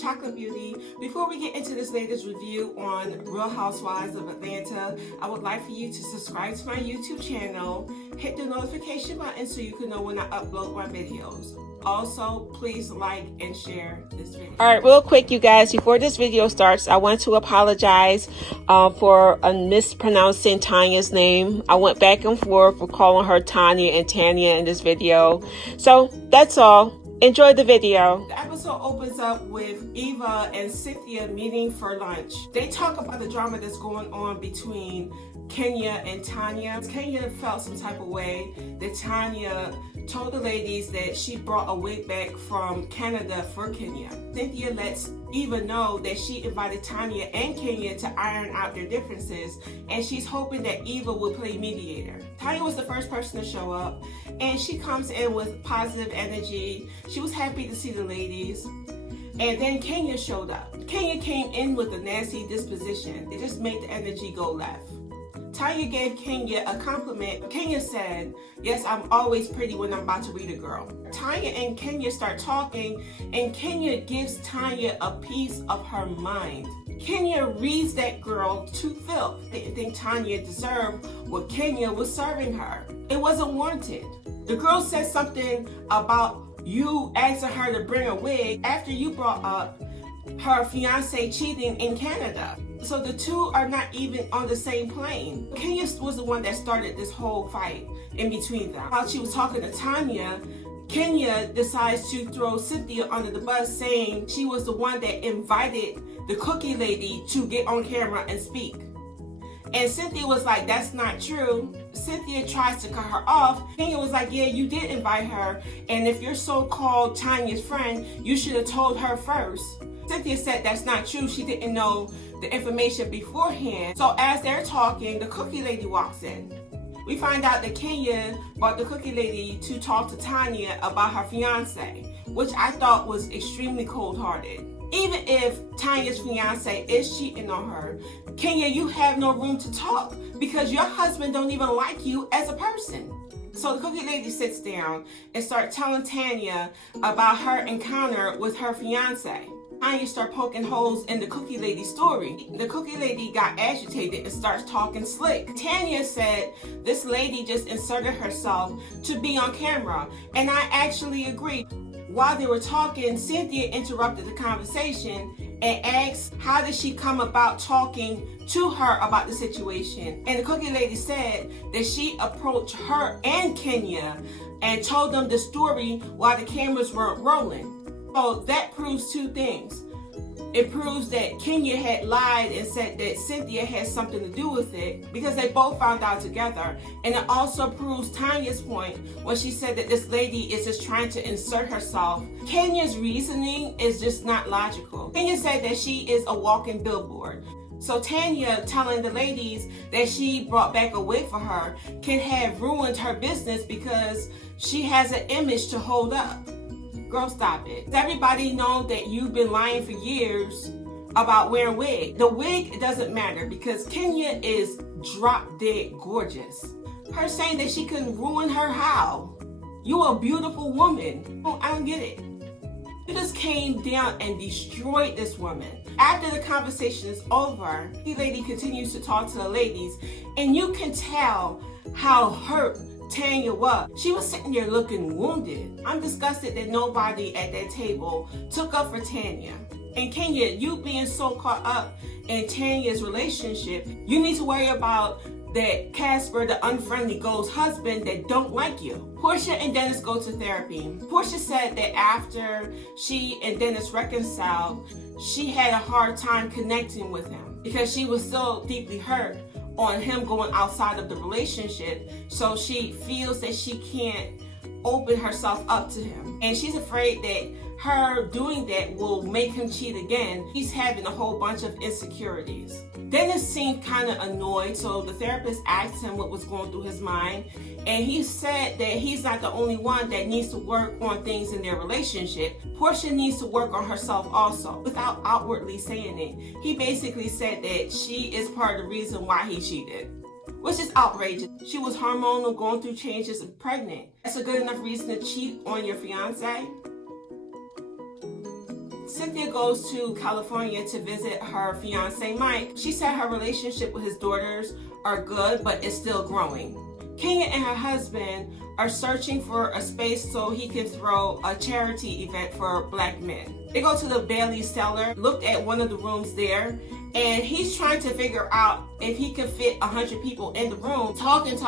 Chocolate Beauty. Before we get into this latest review on Real Housewives of Atlanta, I would like for you to subscribe to my YouTube channel, hit the notification button so you can know when I upload my videos. Also, please like and share this video. Alright, real quick, you guys, before this video starts, I want to apologize for mispronouncing Tanya's name. I went back and forth for calling her Tanya and Tanya in this video. So, that's all. Enjoy the video. The episode opens up with Eva and Cynthia meeting for lunch. They talk about the drama that's going on between Kenya and Tanya. Kenya felt some type of way that Tanya told the ladies that she brought a wig back from Canada for Kenya. Cynthia lets Eva know that she invited Tanya and Kenya to iron out their differences, and she's hoping that Eva will play mediator. Tanya was the first person to show up, and she comes in with positive energy. She was happy to see the ladies. And then Kenya showed up. Kenya came in with a nasty disposition. It just made the energy go left. Tanya gave Kenya a compliment. Kenya said, "Yes, I'm always pretty when I'm about to read a girl." Tanya and Kenya start talking, and Kenya gives Tanya a piece of her mind. Kenya reads that girl to filth. Didn't think Tanya deserved what Kenya was serving her. It wasn't warranted. The girl said something about you asking her to bring a wig after you brought up her fiance cheating in Canada. So the two are not even on the same plane. Kenya was the one that started this whole fight in between them. While she was talking to Tanya, Kenya decides to throw Cynthia under the bus, saying she was the one that invited the cookie lady to get on camera and speak. And Cynthia was like, "That's not true." Cynthia tries to cut her off. Kenya was like, "Yeah, you did invite her. And if you're so-called Tanya's friend, you should have told her first." Cynthia said that's not true. She didn't know the information beforehand. So as they're talking, the cookie lady walks in. We find out that Kenya brought the cookie lady to talk to Tanya about her fiance, which I thought was extremely cold-hearted. Even if Tanya's fiance is cheating on her, Kenya, you have no room to talk because your husband don't even like you as a person. So the cookie lady sits down and starts telling Tanya about her encounter with her fiance. Tanya starts poking holes in the cookie lady's story. The cookie lady got agitated and starts talking slick. Tanya said this lady just inserted herself to be on camera, and I actually agree. While they were talking, Cynthia interrupted the conversation and asked how did she come about talking to her about the situation. And the cookie lady said that she approached her and Kenya and told them the story while the cameras weren't rolling. So that proves two things. It proves that Kenya had lied and said that Cynthia had something to do with it because they both found out together. And it also proves Tanya's point when she said that this lady is just trying to insert herself. Kenya's reasoning is just not logical. Kenya said that she is a walking billboard. So Tanya telling the ladies that she brought back a wig for her can have ruined her business because she has an image to hold up. Girl, stop it. Everybody know that you've been lying for years about wearing wig. The wig doesn't matter because Kenya is drop dead gorgeous. Her saying that she can ruin her how? You a beautiful woman. I don't get it. You just came down and destroyed this woman. After the conversation is over, the lady continues to talk to the ladies, and you can tell how hurt Tanya was. She was sitting there looking wounded. I'm disgusted that nobody at that table took up for Tanya. And Kenya, you being so caught up in Tanya's relationship, you need to worry about that Casper, the unfriendly ghost husband that don't like you. Portia and Dennis go to therapy. Portia said that after she and Dennis reconciled, she had a hard time connecting with him because she was so deeply hurt on him going outside of the relationship. So she feels that she can't open herself up to him. And she's afraid that her doing that will make him cheat again. He's having a whole bunch of insecurities. Dennis seemed kind of annoyed, so the therapist asked him what was going through his mind, and he said that he's not the only one that needs to work on things in their relationship. Portia needs to work on herself also, without outwardly saying it. He basically said that she is part of the reason why he cheated, which is outrageous. She was hormonal, going through changes, and pregnant. That's a good enough reason to cheat on your fiance? Cynthia goes to California to visit her fiance Mike. She said her relationship with his daughters are good, but it's still growing. Kenya and her husband are searching for a space so he can throw a charity event for black men. They go to the Bailey cellar, looked at one of the rooms there, and he's trying to figure out if he could fit 100 people in the room, talking.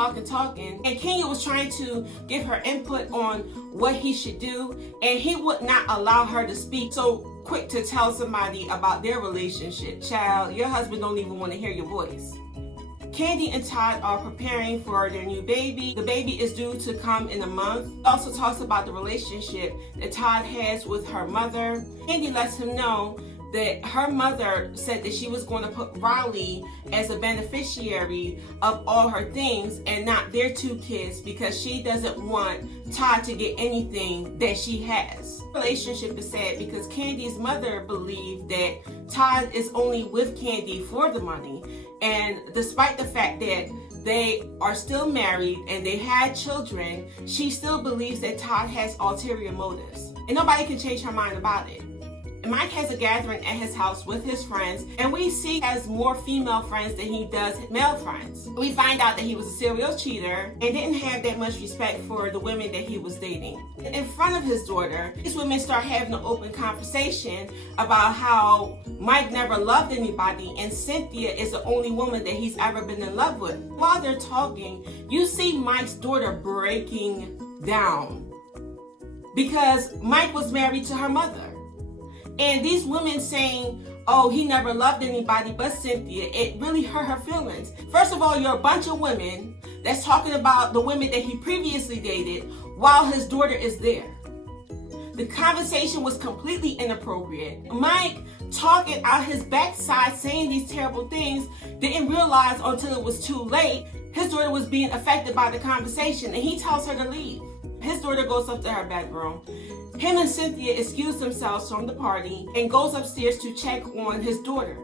And Kenya was trying to give her input on what he should do, and he would not allow her to speak. So quick to tell somebody about their relationship. Child, your husband don't even want to hear your voice. Candy and Todd are preparing for their new baby. The baby is due to come in a month. Also talks about the relationship that Todd has with her mother. Candy lets him know that her mother said that she was going to put Riley as a beneficiary of all her things and not their two kids because she doesn't want Todd to get anything that she has. The relationship is sad because Candy's mother believed that Todd is only with Candy for the money. And despite the fact that they are still married and they had children, she still believes that Todd has ulterior motives. And nobody can change her mind about it. Mike has a gathering at his house with his friends, and we see he has more female friends than he does male friends. We find out that he was a serial cheater and didn't have that much respect for the women that he was dating. In front of his daughter, these women start having an open conversation about how Mike never loved anybody and Cynthia is the only woman that he's ever been in love with. While they're talking, you see Mike's daughter breaking down because Mike was married to her mother. And these women saying, oh, he never loved anybody but Cynthia, it really hurt her feelings. First of all, you're a bunch of women that's talking about the women that he previously dated while his daughter is there. The conversation was completely inappropriate. Mike, talking out his backside, saying these terrible things, didn't realize until it was too late, his daughter was being affected by the conversation, and he tells her to leave. His daughter goes up to her bedroom. Him and Cynthia excuse themselves from the party and goes upstairs to check on his daughter.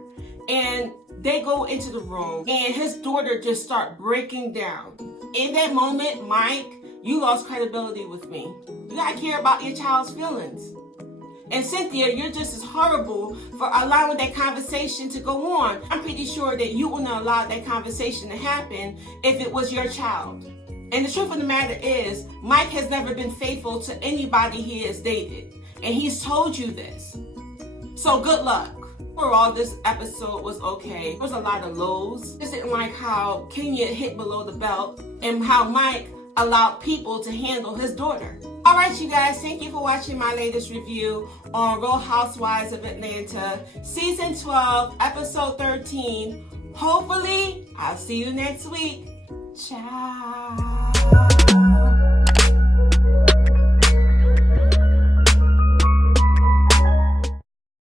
And they go into the room and his daughter just start breaking down. In that moment, Mike, you lost credibility with me. You gotta care about your child's feelings. And Cynthia, you're just as horrible for allowing that conversation to go on. I'm pretty sure that you wouldn't allow that conversation to happen if it was your child. And the truth of the matter is, Mike has never been faithful to anybody he has dated. And he's told you this. So good luck. Overall, this episode was okay. There was a lot of lows. Just didn't like how Kenya hit below the belt and how Mike allowed people to handle his daughter. All right, you guys, thank you for watching my latest review on Real Housewives of Atlanta, Season 12, Episode 13. Hopefully, I'll see you next week. Ciao.